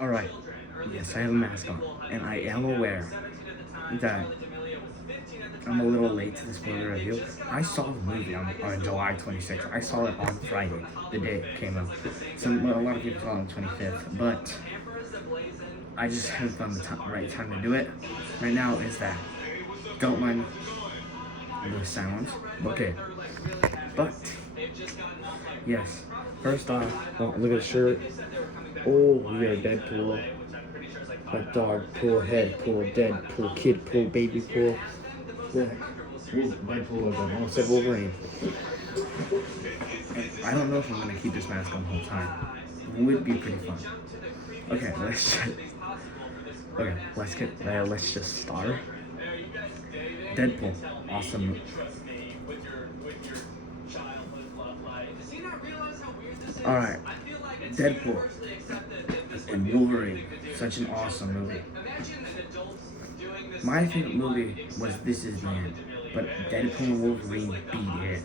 Alright, yes, I have a mask on, and I am aware that I'm a little late to the spoiler review. I saw the movie on July 26th. I saw it on Friday, the day it came out. A lot of people saw it on the 25th, but I just haven't found the right time to do it. Right now is that. Don't mind the sounds. Okay, but yes. First off, oh, look at the shirt. Oh, we got Deadpool. Like dog, pool, head, pool, dead, pool, kid, pool, baby, pool. Yeah. Deadpool, I almost said Wolverine. I don't know if I'm gonna keep this mask on the whole time. It would be pretty fun. Okay, let's just start. Deadpool, awesome. All right, Deadpool and Wolverine, such an awesome movie. My favorite movie was This Is the End, but Deadpool and Wolverine beat it.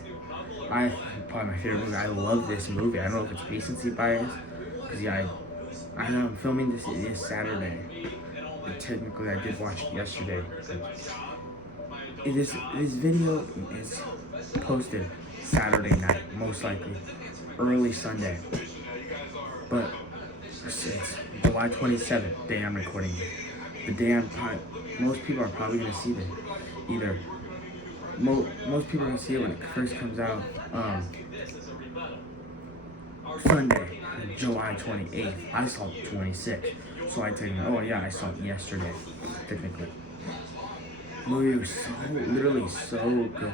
Probably my favorite movie. I love this movie. I don't know if it's recency bias, because I know I'm filming this Saturday. But technically, I did watch it yesterday. This video is posted Saturday night, most likely early Sunday. But it's July 27th, day I'm recording it. The day most people are probably gonna see this. Either most people are gonna see it when it first comes out, Sunday, July 28th. I saw it 26th, so I take oh yeah, I saw it yesterday, technically. Movie was literally so good.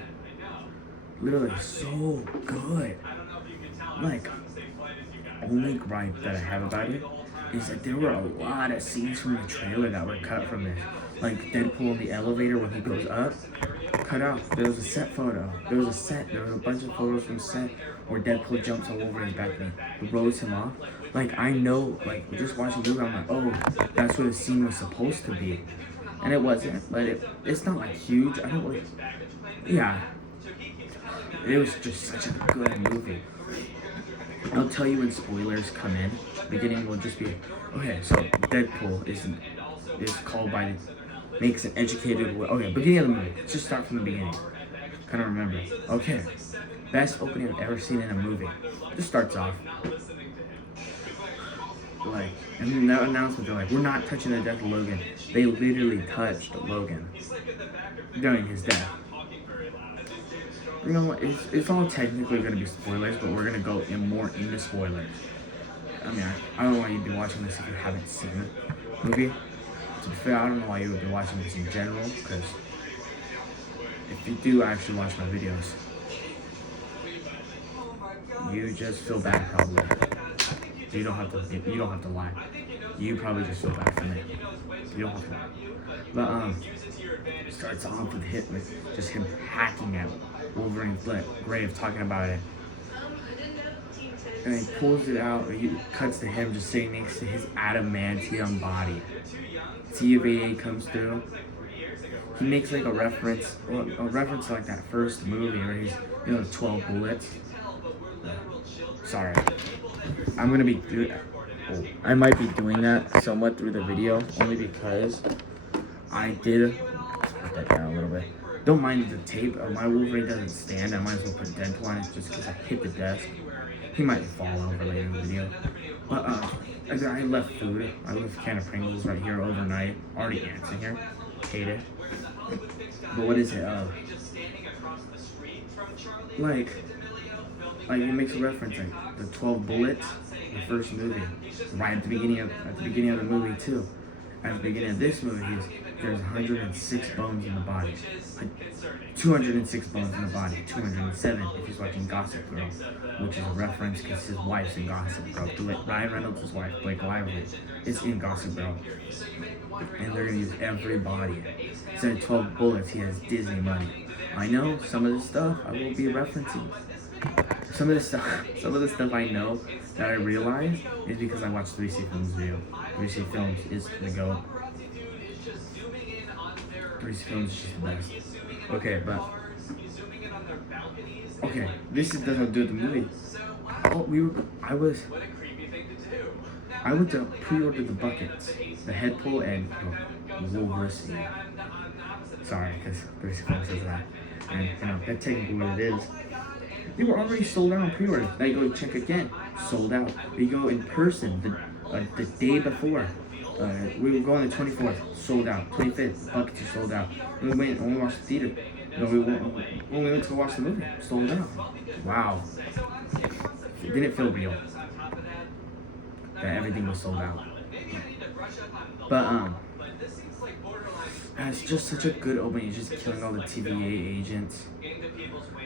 Literally so good. Like, only gripe that I have about it is that there were a lot of scenes from the trailer that were cut from this. Like Deadpool in the elevator when he goes up, cut out. There was a set photo. There was a bunch of photos from set where Deadpool jumps on Wolverine's back and he rolls him off. Like, I know, like, just watching the movie, I'm like, oh, that's where the scene was supposed to be. And it wasn't, but it's not like huge. I don't really, yeah. It was just such a good movie. I'll tell you when spoilers come in. Beginning will just be, okay, so Deadpool is called by, makes an educated, okay, beginning of the movie. Let's just start from the beginning. Kind of remember. Okay, best opening I've ever seen in a movie. Just starts off. Like, and that announcement, they're like, we're not touching the death of Logan. They literally touched Logan during his death. You know what, it's all technically going to be spoilers, but we're going to go more into spoilers. I mean, I don't know why you'd be watching this if you haven't seen the movie. To be fair, I don't know why you would be watching this in general, because if you do actually watch my videos, you just feel bad probably. You don't have to lie. You probably just feel bad for me. You don't have to lie. But starts off with just him hacking at Wolverine's grave, talking about it. And he pulls it out, he cuts to him just sitting next to his adamantium body. TVA comes through. He makes like a reference to like that first movie where he's, the 12 bullets. Sorry. I might be doing that somewhat through the video, only because I did, let's put that down a little bit. Don't mind the tape. My Wolverine doesn't stand. I might as well put Deadpool on it just because I hit the desk. He might fall over later in the video. But I left food. I left a can of Pringles right here overnight. Already ants in here. Hate it. But what is it? Like it makes a reference like the 12 bullets, the first movie, right at the beginning of the movie too. At the beginning of this movie, there's 106 bones in the body, 206 bones in the body, 207 if he's watching Gossip Girl, which is a reference because his wife's in Gossip Girl. Ryan Reynolds' wife, Blake Lively, is in Gossip Girl, and they're gonna use every body. Instead of 12 bullets, he has Disney money. I know some of this stuff I will be referencing. Some of the stuff I know that I realize is because I watched 3C Films video. 3C Films is the GOAT. 3C Films is just the best. Okay, but this doesn't do with the movie. I I went to pre-order the buckets, the Deadpool and Wolverine. Sorry, because there's says that. And that's technically what it is. They were already sold out on pre-order. Then I go check again, sold out. We go in person the day before. We were going the 24th, sold out. 25th, buckets are sold out. We went and watched the theater. No, we went to watch the movie, sold out. Wow. It didn't feel real that everything was sold out. But it's just such a good opening. It's just killing all the TVA agents,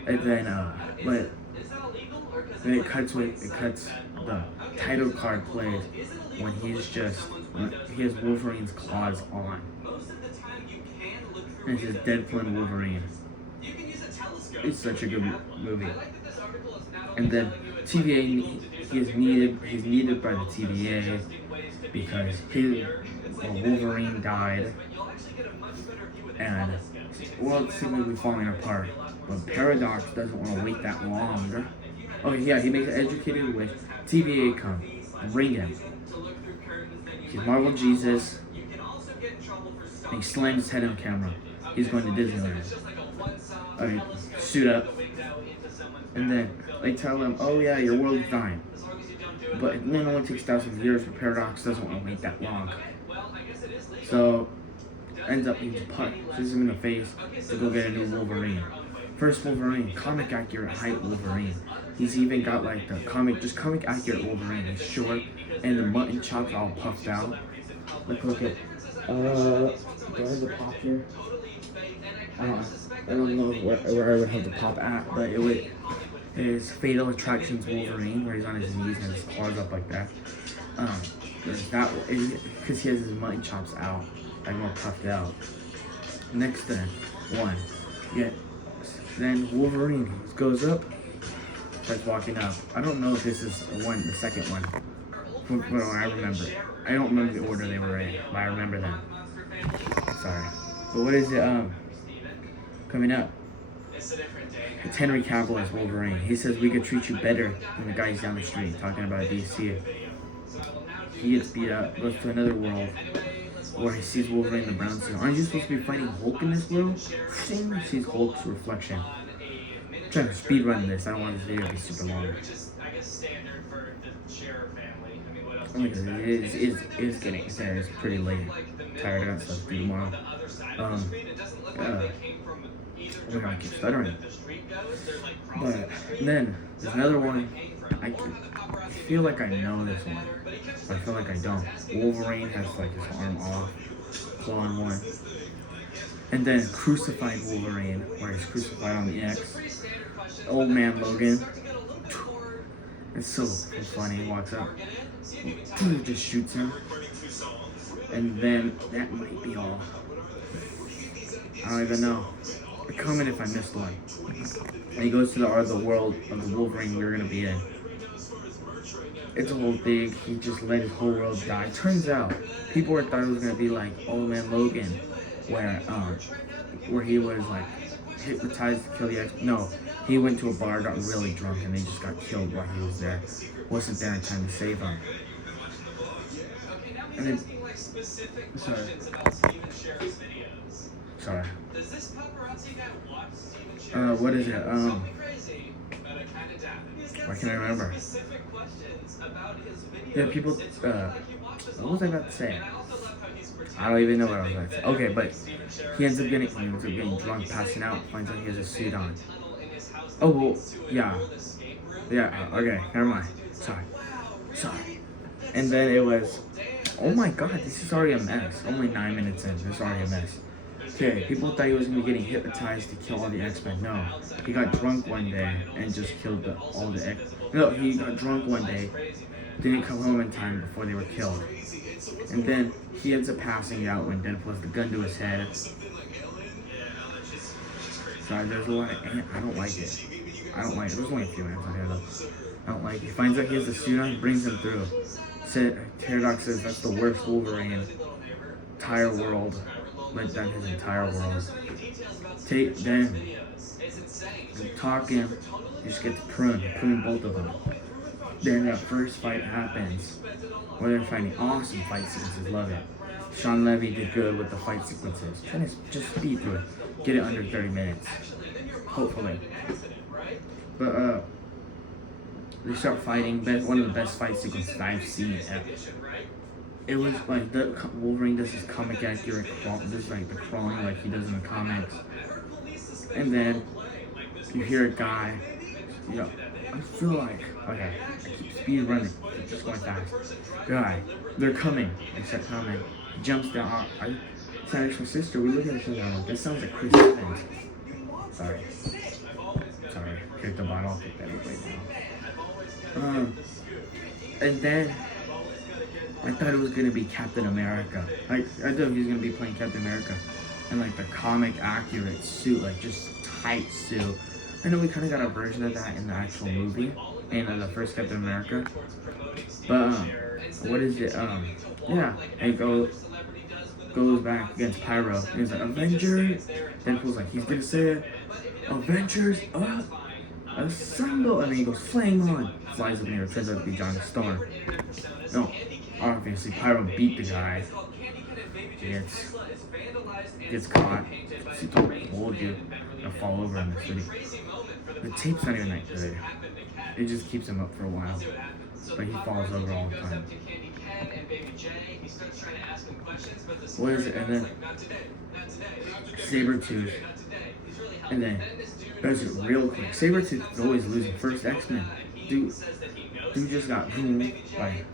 and then but then it cuts the title card plays when he has Wolverine's claws on. And it's just Deadpool and Wolverine. It's such a good movie. And then TVA, he's needed by the TVA because Wolverine died, and it's seemingly falling apart. But Paradox doesn't want to wait that long. Oh yeah, he makes an educated wish. TVA come, bring him. He's Marvel Jesus. And he slams his head on camera. He's going to Disneyland. Okay, suit up. And then they tell him, oh yeah, your world's dying. But it only takes thousands of years, but Paradox doesn't want to wait that long. So, ends up he punches him in the face to go get a new Wolverine. First Wolverine, comic accurate height Wolverine. He's even got like the comic accurate Wolverine. He's short and the mutton chops all puffed out. Look at, do I have the pop here? I don't know where I would have the pop at, but it is Fatal Attractions Wolverine, where he's on his knees and his claws up like that. There's that because he has his mutton chops out, like more puffed out. Next one, then Wolverine goes up, starts walking up. I don't know if this is the second one. But I remember. I don't remember the order they were in, but I remember them. Sorry. But what is it? Coming up. It's Henry Cavill as Wolverine. He says we could treat you better than the guys down the street, talking about DC. He gets beat up, goes to another world where he sees Wolverine in the brown suit. Aren't you supposed to be fighting Hulk in this world? He sees Hulk's reflection. I'm trying to speedrun this. I don't want this video to be super long. It's getting there. It's pretty late. Tired of that stuff. Do tomorrow. Oh my god, I keep stuttering. But then there's another one. I feel like I know this one, but I feel like I don't. Wolverine has like his arm off, claw on one, and then Crucified Wolverine, where he's crucified on the X. Old Man Logan. It's so funny. He walks up, just shoots him, and then that might be all. I don't even know. Comment if I missed one. And he goes to the world of the Wolverine we're gonna be in. It's a whole thing. He just let his whole world die. Turns out, people thought it was gonna be like Old Man Logan, where he was like hypnotized to kill the X. No, he went to a bar, got really drunk, and they just got killed while he was there. Wasn't there in time to save him. And then, sorry. What is it? Why can't I remember? Yeah, people, what was I about to say? I don't even know what I was about to say. Okay, but he ends up getting drunk, passing out, finds out he has a suit on. Oh, well, yeah. Yeah, okay, never mind. Sorry. And then it was, oh my god, this is already a mess. Only 9 minutes in, this is already a mess. Okay, people thought he was going to be getting hypnotized to kill all the X-Men. No, he got drunk one day and just killed all the X-Men. No, he got drunk one day, didn't come home in time before they were killed. And then he ends up passing out when Deadpool has the gun to his head. Sorry, there's a lot of ants. I don't like it. There's only a few ants on here though. I don't like it. He finds out he has the suit on, brings him through. Paradox says that's the worst Wolverine. Entire world. Let down his entire world. Then talking, you just get to prune both of them. Then the first fight happens. Where they're fighting, awesome fight sequences, love it. Sean Levy did good with the fight sequences. Trying to just speed through it, get it under 30 minutes, hopefully. But they start fighting. One of the best fight sequences I've seen ever. It was like the Wolverine does his comic accurate this like the crawling like he does in the comics, and then you hear a guy. I feel like okay, I keep speed running, just going fast. Guy, they're coming. They start coming. He jumps down. I said to my sister. We look at each other. I'm like, that sounds like Chris Evans. Sorry. Kick the ball. I'll kick that right now. And then I thought it was gonna be Captain America. Like I thought he was gonna be playing Captain America, and like the comic accurate suit, like just tight suit. I know we kind of got a version of that in the actual movie, in the first Captain America. But what is it? Yeah, and goes back against Pyro. And he's like, Avengers. Deadpool's like, he's gonna say it. Avengers up, assemble, and then he goes flame on. Flies up in the air. Turns out to be John Storm. No, obviously Pyro beat the guy. Gets caught. She told you to fall over in the city. The tape's not even that good. It just keeps him up for a while. But he falls over all the time. What is it? And then Sabretooth. And then does it real quick. Sabretooth is always losing. First X-Men. Dude just got boomed by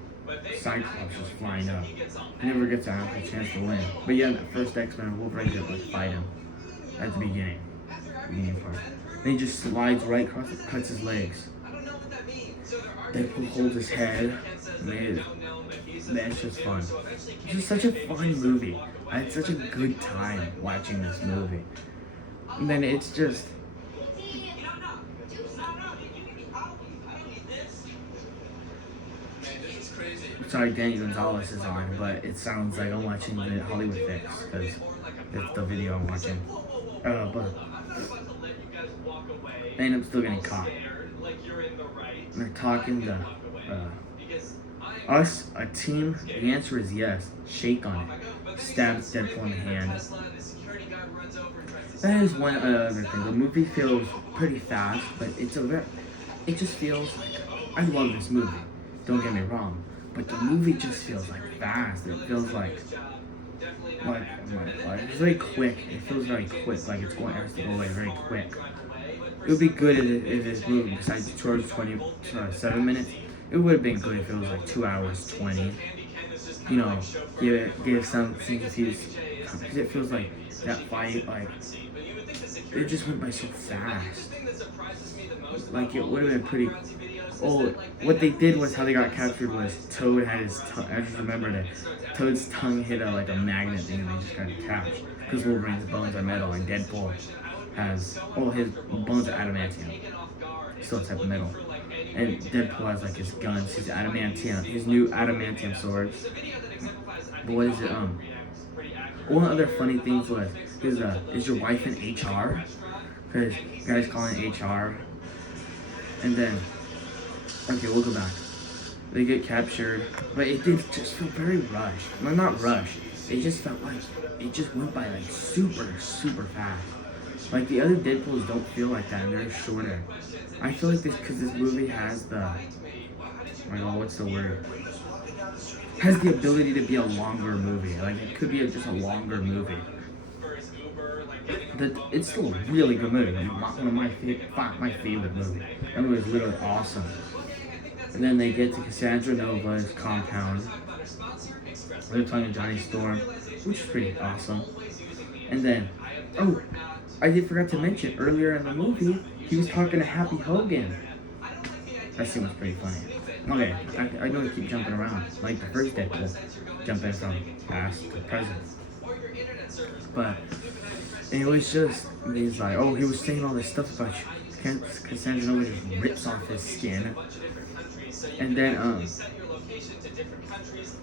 Cyclops just flying up. He never gets a chance to win. But yeah, that first X-Men, Wolverine did like fight him at the beginning part. Then he just slides right across, cuts his legs. Deadpool holds his head. Man, that's just fun. It's just such a fun movie. I had such a good time watching this movie. And then it's just. Sorry, Danny Gonzalez is on, but it sounds like I'm watching the Hollywood Fix because it's the video I'm watching. But they end up still getting caught. And they're talking to us, a team. The answer is yes. Shake on it. Stabs Deadpool in the hand. That is one other thing. The movie feels pretty fast, but it just feels like I love this movie. Don't get me wrong. But the movie just feels like fast. It feels like it's very quick. It feels very quick. Like it's going to go away very quick. It would be good if this movie, besides 2 hours 7 minutes, it would have been good if it was like 2 hours 20. You know, give something confused. Because it feels like that fight, like it just went by so fast. Like it would have been pretty. Oh, what they did was how they got captured was Toad had his tongue. I just remembered it. Toad's tongue hit like a magnet thing and they just got attached. Because Wolverine's bones are metal and Deadpool has, his bones are adamantium. Still a type of metal. And Deadpool has like his guns, his adamantium, his new adamantium swords. But what is it? One of the other funny things was, is your wife in HR? Because guys calling it HR. And then, okay, we'll go back. They get captured, but it did just feel very rushed. Well, not rushed. It just felt like it just went by like super, super fast. Like the other Deadpools don't feel like that, and they're shorter. I feel like because this movie has what's the word? Has the ability to be a longer movie. Like it could be just a longer movie. It's still a really good movie. One of my favorite movies. That movie is literally awesome. And then they get to Cassandra Nova's compound. They're talking to Johnny Storm, which is pretty awesome. And then, I forgot to mention earlier in the movie, he was talking to Happy Hogan. That scene was pretty funny. Okay, I know I keep jumping around, like the first Deadpool, jumping from past to present. But it was just, he's like, he was saying all this stuff about you. Cassandra Nova just rips off his skin. And then,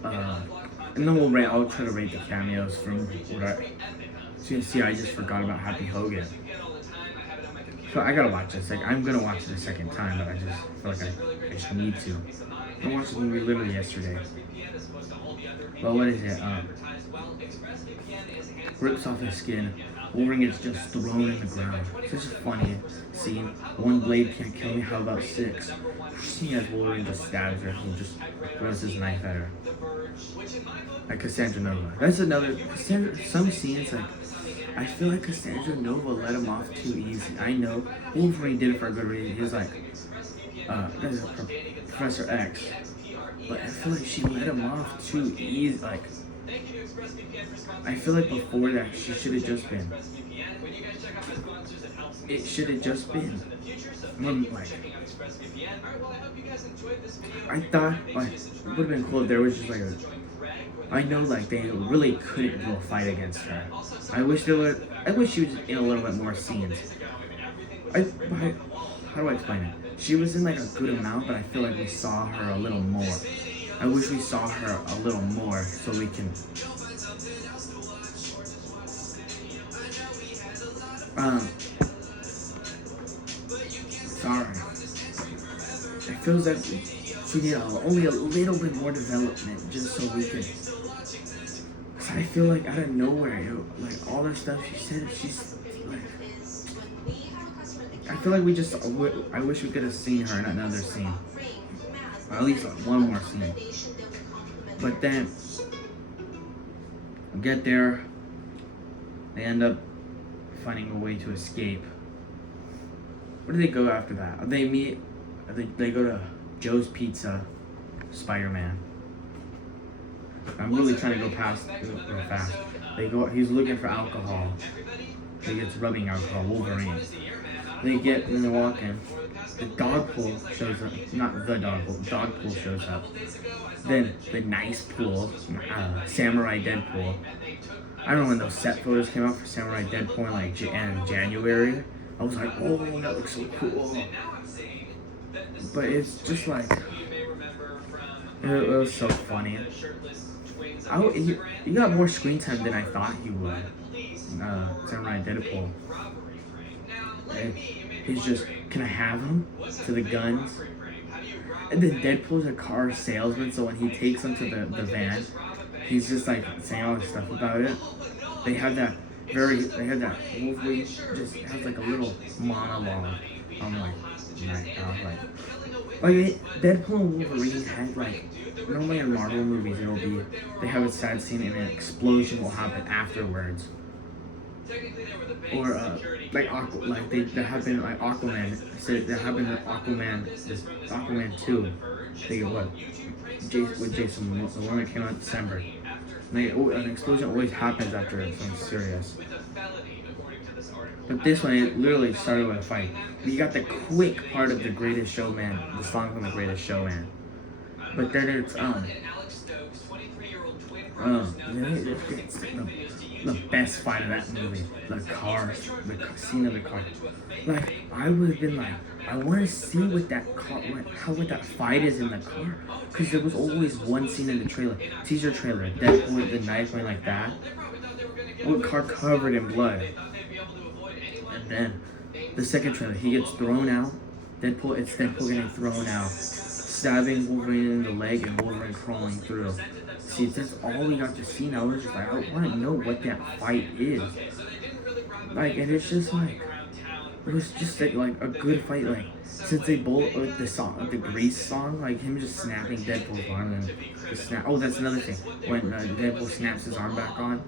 I'll try to rate the cameos from what so you see, I just forgot about Happy Hogan. So I gotta watch this. Like, I'm gonna watch it a second time, but I just feel like I just need to. I watched the movie literally yesterday. But what is it? Rips off his skin. Wolverine gets just thrown in the ground. Such a funny scene. One blade can't kill me. How about 6? Seeing as Wolverine just stabs her and just throws his knife at her. Like Cassandra Nova. That's another. Some scenes like. I feel like Cassandra Nova let him off too easy. I know Wolverine did it for a good reason. He was like, that's Professor X. But I feel like she let him off too easy. Like, I feel like before that, she should have just been. It should have just been. Like, I thought, like, it would have been cool if there was just like a. I know, like, they really couldn't do a fight against her. I wish she was in a little bit more scenes. How do I explain it? She was in like a good amount, but I feel like we saw her a little more. I wish we saw her a little more so we can. Sorry. It feels like she needed only a little bit more development just so we could. I feel like out of nowhere, like all that stuff she said, she's like. I feel like we just. I wish we could have seen her in another scene, or at least like one more scene. But then, get there, they end up finding a way to escape. Where do they go after that? They meet. They go to Joe's Pizza, Spider-Man. I'm really trying to go fast. They go. He's looking for alcohol. He gets rubbing alcohol. Wolverine. When they walk in. The dog pool shows up. Not the dog pool. Dog pool shows up. Then the nice pool, Samurai Deadpool. I don't know when those set photos came out for Samurai Deadpool in like January. I was like, oh, that looks so cool. But it's just like, it was so funny. He got more screen time than I thought he would. Samurai Deadpool. And he's just, can I have him? To the guns. And then Deadpool's a car salesman, so when he takes them to the van, he's just like saying all this stuff about it. They have that Wolverine just has like a little monologue. I'm like, like Deadpool and Wolverine had like, normally in Marvel movies they have a sad scene and an explosion will happen afterwards. Or that happened like Aquaman. Said that happened in Aquaman 2. With Jason, the one that came out in December. An explosion always happens after something serious. But this one, it literally started with a fight. You got the quick part of The Greatest Showman, the song from The Greatest Showman. But then it's the best fight of that movie, the scene of the car. Like, I would have been like, I want to see what that fight is in the car, because there was always one scene in the trailer, teaser trailer, Deadpool with the knife going like that, with car covered in blood, and then the second trailer, he gets thrown out. It's Deadpool getting thrown out, stabbing Wolverine in the leg, and Wolverine crawling through. See, that's all we got to see now. We're just like, I want to know what that fight is. Like, and it's just like, it was just like a good fight. Like, since they both, like the Grease song, like him just snapping Deadpool's arm and just snap. Oh, that's another thing. When Deadpool snaps his arm back on.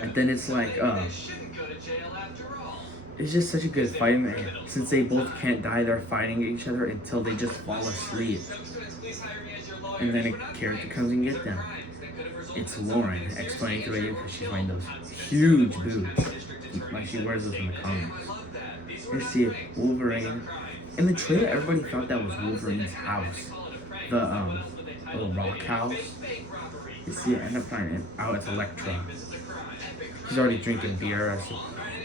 And then it's like, it's just such a good fight, man. Since they both can't die, they're fighting each other until they just fall asleep. And then a character comes and gets them. It's Lauren, explaining to radio because she's wearing those huge boots. Like she wears those in the comics. You see it, Wolverine. In the trailer, everybody thought that was Wolverine's house. The little rock house. You see it, end up finding out it's Elektra. He's already drinking beer.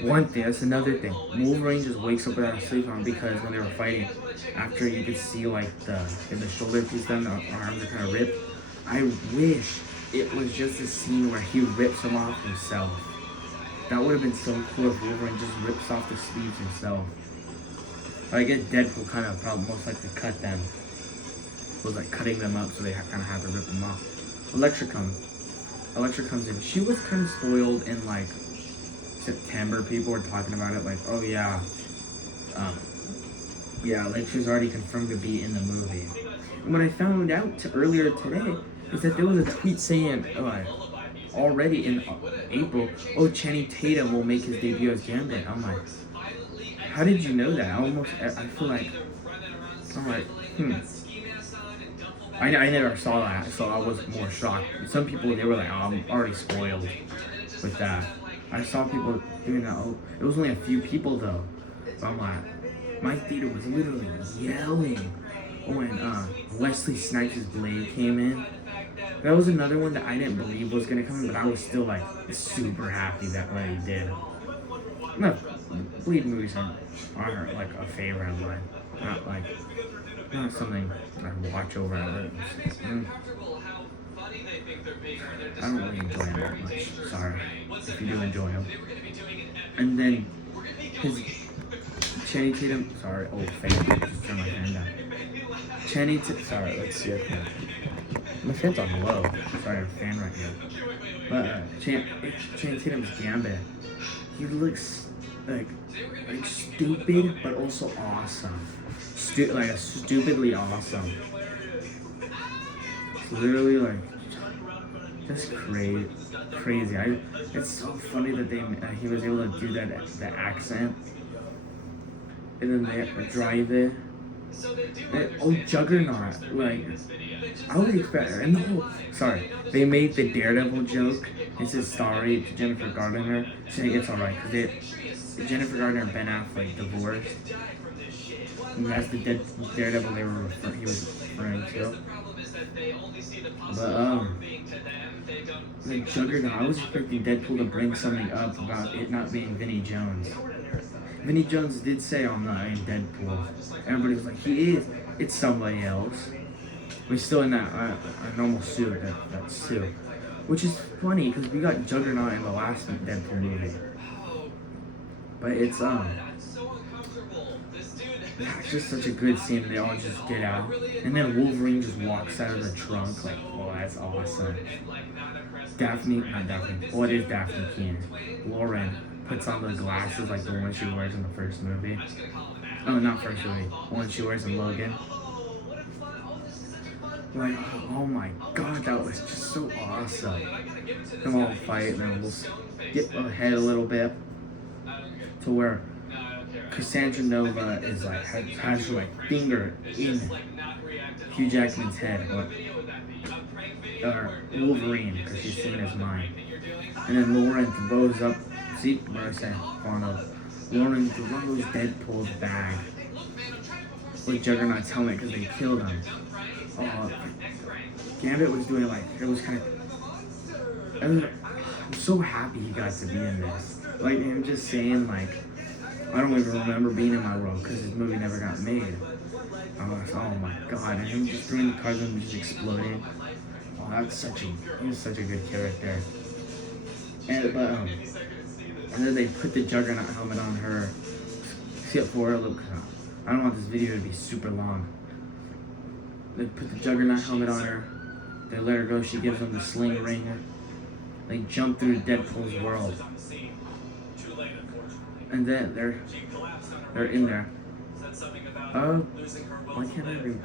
That's another thing. Wolverine just wakes up without a sleep on because when they were fighting, after you could see like the shoulder piece down, the arms are kind of ripped. I wish it was just a scene where he rips them off himself. That would have been so cool if Wolverine just rips off the sleeves himself. I get Deadpool kind of probably most likely cut them. Was like cutting them up so they kind of had to rip them off. Elektra comes in. She was kind of spoiled in like September. People were talking about it like, oh yeah, Elektra's already confirmed to be in the movie. And what I found out earlier today is that there was a tweet saying already in April, oh, Channing Tatum will make his debut as Gambit. I'm like, how did you know that? I feel like, I'm like, I never saw that, so I was more shocked. Some people, they were like, oh, I'm already spoiled with that. I saw people doing that. Oh, it was only a few people though. But I'm like, my theater was literally yelling when Wesley Snipes' Blade came in. That was another one that I didn't believe was gonna come in, but I was still like super happy that what he did. No, Blade movies are like a favorite of mine. Not something I watch over and over. I don't really enjoy him that much. Sorry if you do enjoy him. And then his Channing Tatum. Sorry, old fan. Just turn my fan down. Channing Tatum. Sorry, let's see. My fan's on low. Sorry, I'm fan right now. But Channing Tatum's Gambit. He looks like stupid, but also awesome. Like stupidly awesome. It's literally like just crazy. It's so funny that he was able to do that accent, and then they drive it. Juggernaut! Like I would expect, and they made the Daredevil joke. It says sorry to Jennifer Gardner, saying it's alright because Jennifer Gardner and Ben Affleck divorced. And that's the Daredevil he was referring to. But the Juggernaut, I was expecting Deadpool to bring something up about it not being Vinnie Jones. Vinnie Jones did say I'm not in Deadpool. Everybody was like, he is. It's somebody else. We're still in that a normal suit, that suit. Which is funny because we got Juggernaut in the last Deadpool movie. But it's just such a good scene. They all just get out, and then Wolverine just walks out of the trunk. Like, oh, that's awesome. What is Daphne Keane? Lauren puts on the glasses like the one she wears in the first movie. Oh, not first movie. One she wears in Logan. Like, oh my god, that was just so awesome. Them all fight, and then we'll skip ahead a little bit to where Cassandra Nova is like has her like finger in Hugh Jackman's head, or Wolverine, because she's seen his mind. And then Lauren throws up. See, where I say Lauren throws Deadpool's bag with Juggernaut's helmet because they killed him. Oh, Gambit was doing like it was kind of. I'm so happy he got to be in this. Like him just saying like. I don't even remember being in my role because his movie never got made. Oh my god, and him just doing the cards and just exploding. Oh, he was such a good character. And then they put the Juggernaut helmet on her. See it for her, look. I don't want this video to be super long. They put the Juggernaut helmet on her. They let her go. She gives them the sling ring. They jump through Deadpool's world. And then they're in there. Why can't I read?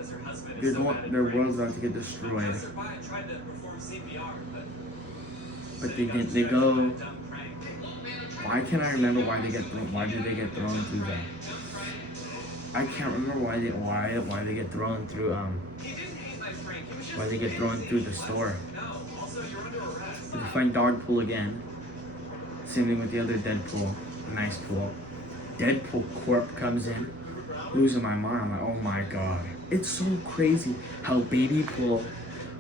Their world's about to get destroyed. But they go. Why can't I remember why they get thrown? Why did they get thrown through that? I can't remember why they get thrown through why they get thrown through the store. They find Dogpool again. Same thing with the other Deadpool. Nice pool. Deadpool Corp comes in, losing my mind. I'm like, oh my god. It's so crazy how Baby Pool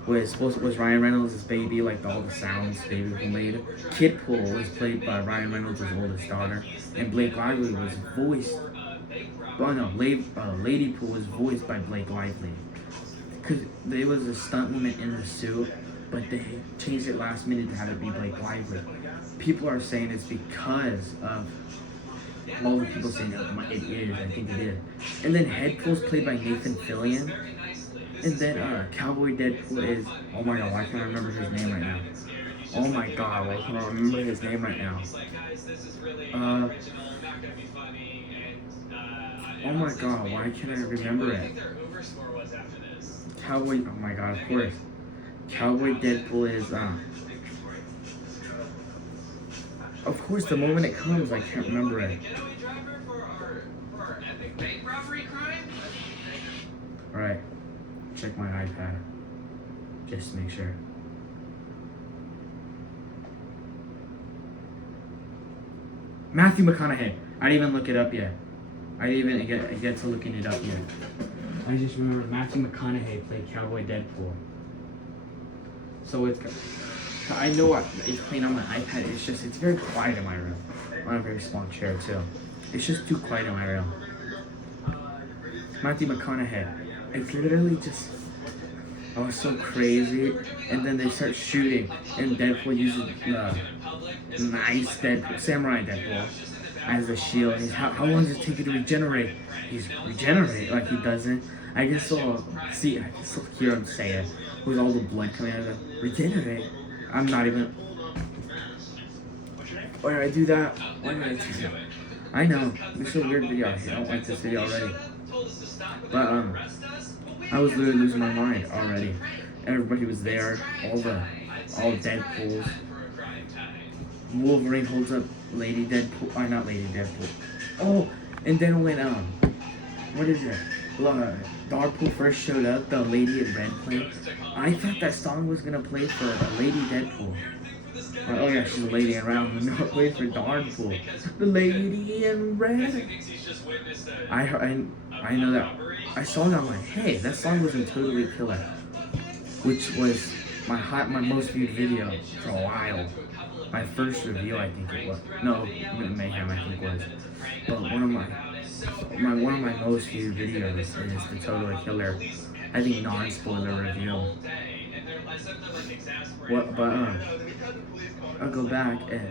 was Ryan Reynolds' baby, like all the sounds Baby Pool made. Kid Pool was played by Ryan Reynolds' oldest daughter, and Blake Lively was voiced. Oh no, Lady Pool was voiced by Blake Lively. Because there was a stunt woman in the suit, but they changed it last minute to have it be Blake Lively. people are saying it's because of all the people saying it is. I think it is. And then Deadpool's played by Nathan Fillion. And then Cowboy Deadpool is, oh my god, why can't I remember his name right now? Oh my god, why can't I remember his name right now? Oh my god, why can't I remember it? Cowboy, oh my god, of course. Cowboy Deadpool is, of course, the moment it comes, I can't remember it. Alright, check my iPad, just to make sure. Matthew McConaughey. I didn't even look it up yet. I didn't even get to looking it up yet. I just remember Matthew McConaughey played Cowboy Deadpool. So I know what it's playing on my iPad. It's very quiet in my room. On a very small chair too. It's just too quiet in my room. Matthew McConaughey. It's literally just, oh, it's so crazy. And then they start shooting, and Deadpool uses nice Deadpool, samurai Deadpool, as a shield. He's, how long does it take you to regenerate? He's regenerate like he doesn't. I can still hear him say it with all the blood coming out of him. Regenerate. I'm not even. Why did I do that? Why did I do that? I know. This is a weird video. I don't like this video already. But I was literally losing my mind already. Everybody was there. All Deadpools. Wolverine holds up Lady Deadpool. Or not Lady Deadpool. Oh, and then when what is it? Deadpool first showed up, the Lady in Red played. I thought that song was gonna play for Lady Deadpool. Oh yeah, she's a lady in red. No, it played for Deadpool. The Lady in Red. I know that. I saw it. I'm like, hey, that song wasn't Totally Killer, which was my most viewed video for a while. My first review, I think it was. No, Mayhem, I think it was. But one of my most viewed videos is the Totally Killer. I think non-spoiler review. I'll go back and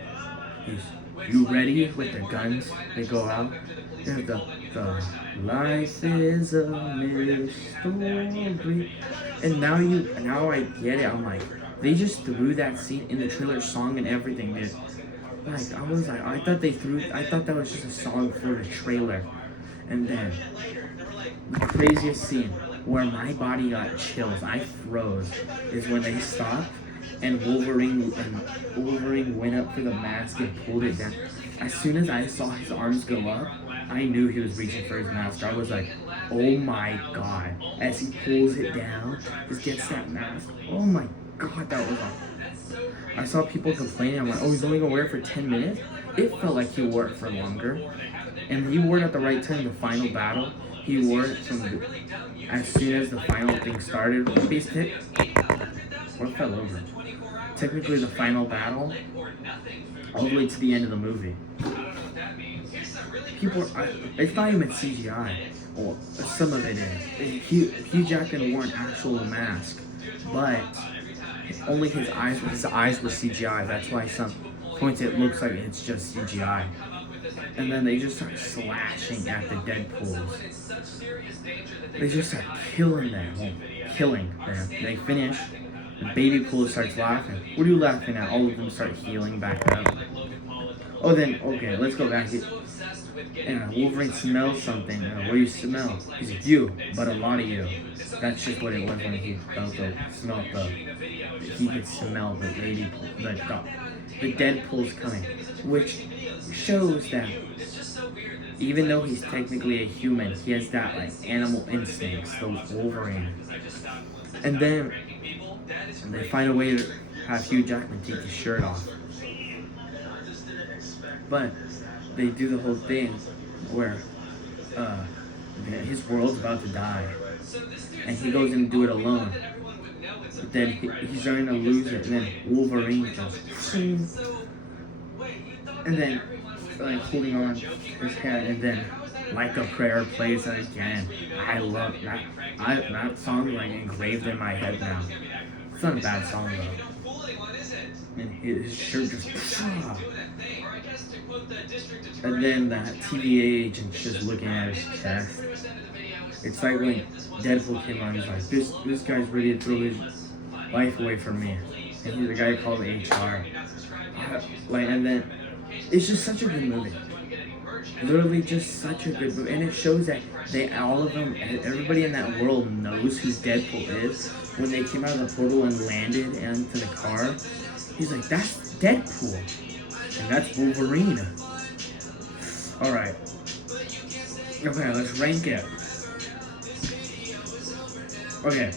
you ready with the guns? They go out. There's the life is a mystery. And now I get it. I'm like, they just threw that scene in the trailer song and everything, dude. Like, I thought that was just a song for the trailer. And then, the craziest scene where my body got chills, I froze, is when they stopped and Wolverine went up for the mask and pulled it down. As soon as I saw his arms go up, I knew he was reaching for his mask. I was like, oh my god. As he pulls it down, just gets that mask. Oh my god, that was awesome. I saw people complaining. I'm like, oh, he's only gonna wear it for 10 minutes? It felt like he wore it for longer. And he wore it at the right time, the final battle. He wore it as soon as the final thing started with the beast hit. What fell over? Technically the final battle, all the way to the end of the movie. It's not even CGI. Well, some of it is. Hugh Jackman wore an actual mask, but only his eyes were CGI. That's why some points it looks like it's just CGI. And then they just start slashing at the Deadpools. They just start killing them. They finish. The baby pool starts laughing. What are you laughing at? All of them start healing back up. Oh, then, okay, let's go back. And Wolverine smells something. What do you smell? He's like, you, but a lot of you. That's just what it was when he he could smell the lady, the Deadpool's coming. Which shows that even though he's technically a human, he has that like animal instincts, the Wolverine. And then they find a way to have Hugh Jackman take his shirt off. But they do the whole thing where his world's about to die, and he goes and do it alone. But then he's starting to lose it, and then Wolverine just, and then like holding on his head, and then Like a Prayer plays it again. I love that. That song like engraved in my head now. It's not a bad song though. and his shirt just and then that TVA agent's just looking at his chest. It's like when Deadpool came on, he's like, this guy's ready to throw his life away from me. And he's the guy called HR. Like, and then it's just such a good movie. Literally just such a good movie. And it shows that all of them, everybody in that world knows who Deadpool is. When they came out of the portal and landed into the car, he's like, that's Deadpool. And that's Wolverine. Alright. Okay, let's rank it. Okay.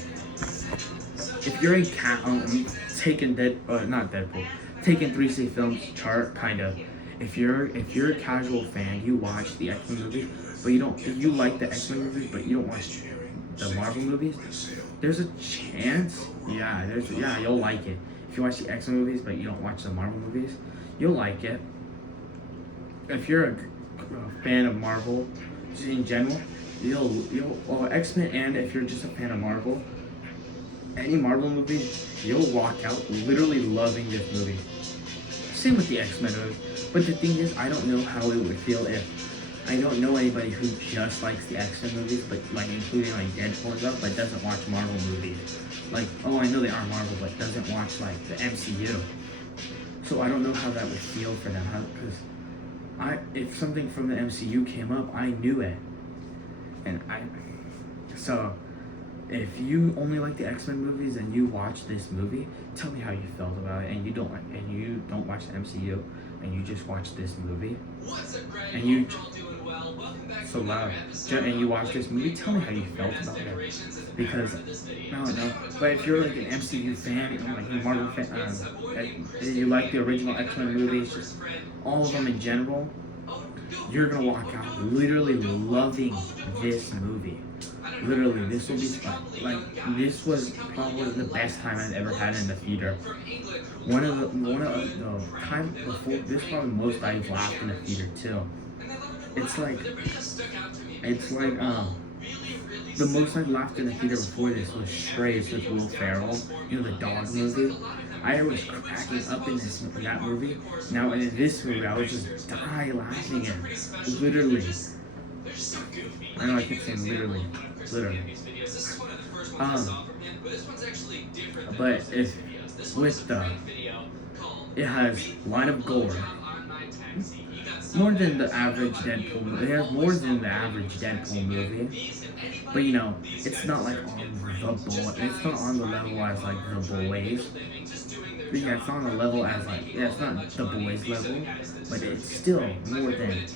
If you're a taking not Deadpool, taking 3C Films chart, kind of. If you're a casual fan, you watch the X-Men movies, but you like the X-Men movies, but you don't watch the Marvel movies. There's a chance, you'll like it. If you watch the X-Men movies, but you don't watch the Marvel movies, you'll like it. If you're a fan of Marvel, just in general, you'll X-Men, and if you're just a fan of Marvel, any Marvel movie, you'll walk out literally loving this movie. Same with the X-Men movie. But the thing is, I don't know how it would feel if I don't know anybody who just likes the X-Men movies, but like including like Deadpool and stuff, but doesn't watch Marvel movies. Like, oh, I know they are Marvel, but doesn't watch like the MCU. So I don't know how that would feel for them, because if something from the MCU came up, I knew it, so if you only like the X-Men movies and you watch this movie, tell me how you felt about it, and you don't watch the MCU, and you just watch this movie, and you so loud, and you watch this movie, tell me how you felt about it, because no, but if you're like an MCU fan, and like a Marvel fan, you like the original X-Men movies, just all of them in general, you're gonna walk out literally loving this movie. Literally, this will be fun. Like, this was probably the best time I've ever had in the theater. One of the time before this, probably the most I've laughed in the theater too. It's like the most I've laughed in the theater before this was Strays with Will Ferrell. You know, the dog movie. I was cracking up in that movie. Now in this movie, I was just die laughing at literally. I know I keep saying literally. But it has a lot of gore. More than the average Deadpool movie. It has more than the average Deadpool movie. But you know, it's not like it's not on the level as like The Boys. But yeah, it's not on the level as like, it's not The Boys level, but it's still more than,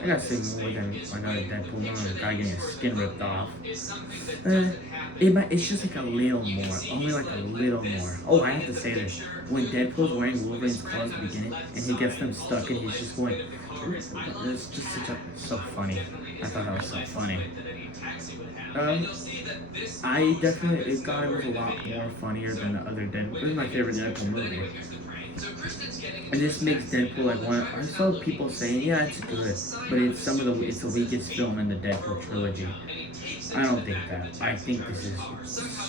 I gotta say more than another Deadpool movie, the guy getting his skin ripped off. It's just like a little more, only like a little more. Oh, I have to say this, when Deadpool's wearing Wolverine's clothes at the beginning, and he gets them stuck, and he's just going, it's just so funny. I thought that was so funny. It was a lot more funnier than the other Deadpool. This is my favorite Deadpool movie. And this makes Deadpool like one. I saw people saying, yeah, it's good, but it's the weakest film in the Deadpool trilogy. I don't think that. I think this is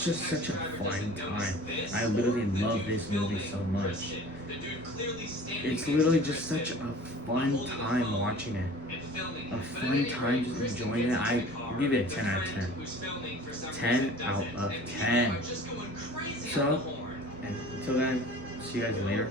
just such a fun time. I literally love this movie so much. It's literally just such a fun time watching it. A fun time just enjoying it. I give it a 10 out of 10. 10 out of 10. So, and until then, see you guys later.